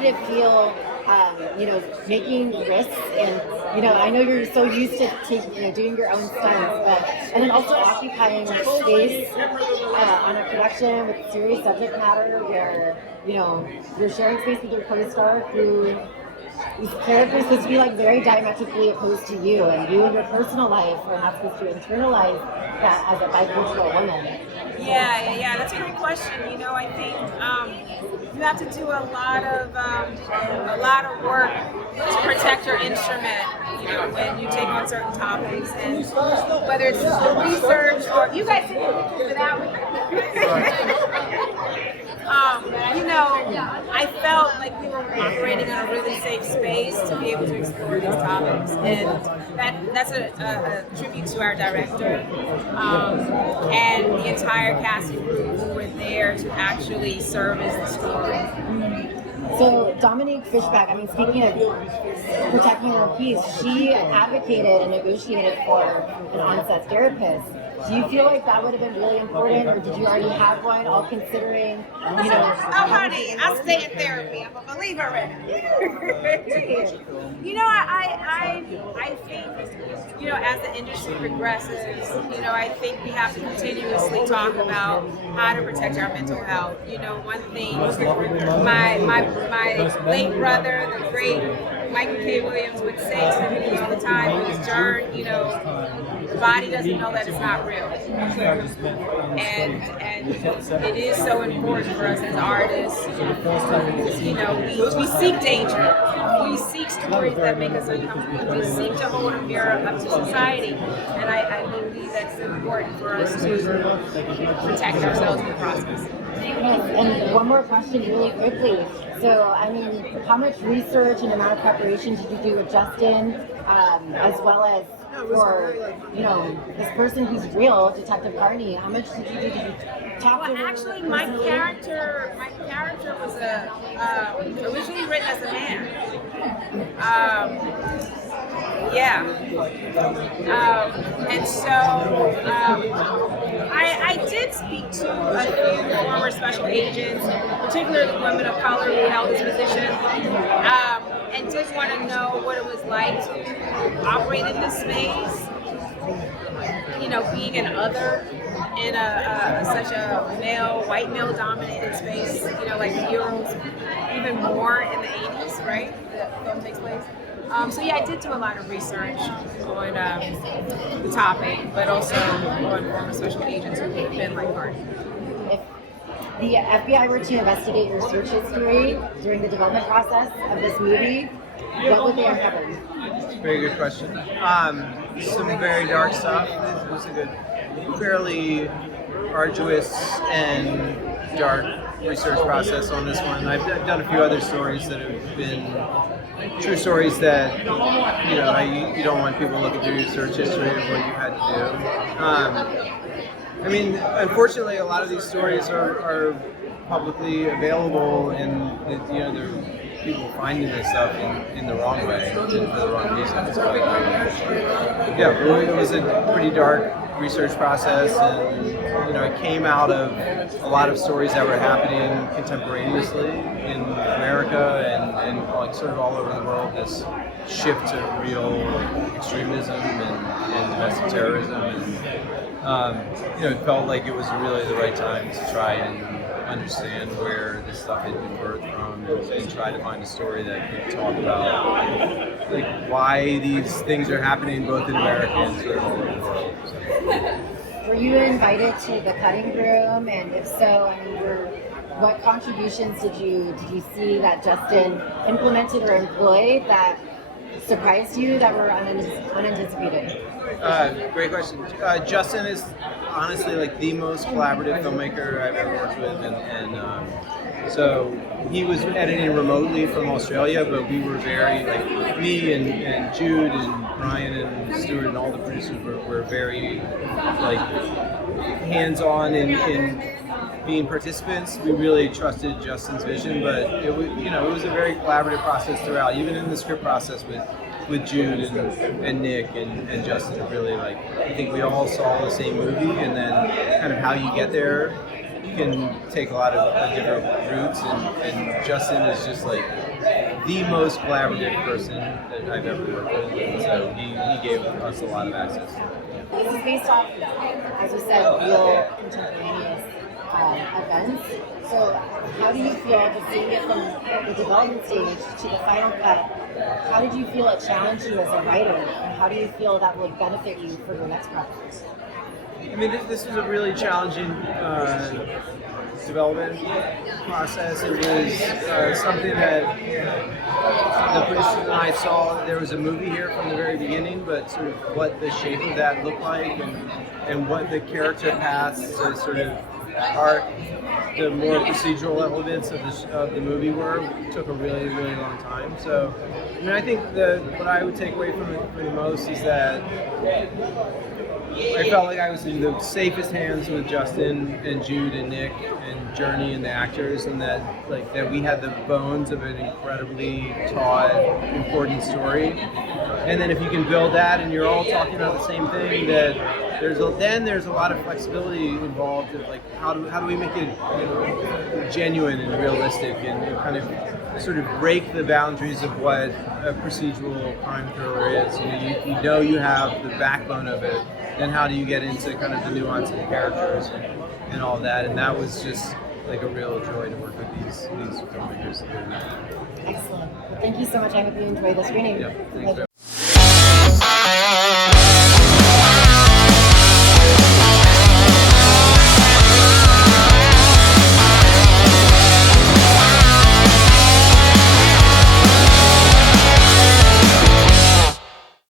did it feel, making risks and, I know you're so used to doing your own stunts, but, and then also occupying space on a production with serious subject matter where, you're sharing space with your co-star who these characters supposed to be like very diametrically opposed to you, and you in your personal life are not supposed to internalize that as a bicultural woman. Yeah, that's a great question. I think you have to do a lot of work to protect your instrument. When you take on certain topics, and whether it's research or you guys didn't do that with I felt like we were operating in a really safe space to be able to explore these topics, and that's a tribute to our director and the entire cast and crew who were there to actually serve as the story. So Dominique Fishback, speaking of protecting her piece, she advocated and negotiated for an on-set therapist. Do you feel like that would have been really important, or did you already have one, all considering, Oh, honey, I stay in therapy. I'm a believer in it. I think, as the industry progresses, I think we have to continuously talk about how to protect our mental health. One thing, my late brother, the great Michael K. Williams, would say to me all the time was, Jern, the body doesn't know that it's not real. And it is so important for us as artists. We seek danger. We seek stories that make us uncomfortable. We seek to hold a mirror up to society. And I believe that's important for us to protect ourselves in the process. And one more question really quickly. So, how much research and amount of preparation did you do with Justin, as well as for, this person who's real, Detective Carney? How much did you do to talk to her? Actually, my character was originally written as a man. And so I did speak to a few former special agents, particularly women of color who held this position, and just want to know what it was like to operate in this space. Being an other in such a white male dominated space. Like the Euros, even more in the 80s, right? The film takes place. I did do a lot of research on the topic, but also on former special agents who have been like Carney. If the FBI were to investigate your search history during the development process of this movie, what would they uncover? Very good question. Some very dark stuff. It was a fairly arduous and dark research process on this one. I've done a few other stories that have been true stories that you don't want people looking through your search history of what you had to do. Unfortunately, a lot of these stories are publicly available, and there are people finding this stuff in the wrong way and for the wrong reasons. But, it was a pretty dark research process, and it came out of a lot of stories that were happening contemporaneously in America and like sort of all over the world. This shift to real extremism and domestic terrorism, and it felt like it was really the right time to try and understand where this stuff had been birthed from, and try to find a story that could talk about why these things are happening both in America and sort of all over the world. So. Were you invited to the cutting room, and if so, what contributions did you see that Justin implemented or employed that surprised you, that were unanticipated? Great question. Justin is honestly the most collaborative filmmaker I've ever worked with, and so he was editing remotely from Australia, but we were very me and Jude and Brian and Stuart and all the producers were very hands-on in being participants. We really trusted Justin's vision, but it was a very collaborative process throughout, even in the script process with Jude and Nick and Justin. Really I think we all saw the same movie, and then kind of how you get there can take a lot of different routes, and Justin is just like the most collaborative person that I've ever worked with, and so he gave us a lot of access to it. This is based off, as you said, real contemporaneous events. So how do you feel, just seeing it from the development stage to the final cut, how did you feel it challenged you as a writer, and how do you feel that would benefit you for your next project? I mean, this was a really challenging development process. It was something that the producers and I saw. There was a movie here from the very beginning, but sort of what the shape of that looked like, and what the character paths to sort of arc, the more procedural elements of the movie were, took a really, really long time. So, I mean, I think what I would take away from it for the most is that I felt like I was in the safest hands with Justin and Jude and Nick and Jurnee and the actors, and that we had the bones of an incredibly taut, important story. And then if you can build that and you're all talking about the same thing, that there's a lot of flexibility involved. Of like how do we make it genuine and realistic, and kind of sort of break the boundaries of what a procedural crime thriller is. You know you have the backbone of it. Then how do you get into kind of the nuance of the characters and all that? And that was just like a real joy to work with these filmmakers. Excellent. Well, thank you so much. I hope you enjoyed the screening. Yeah, thanks,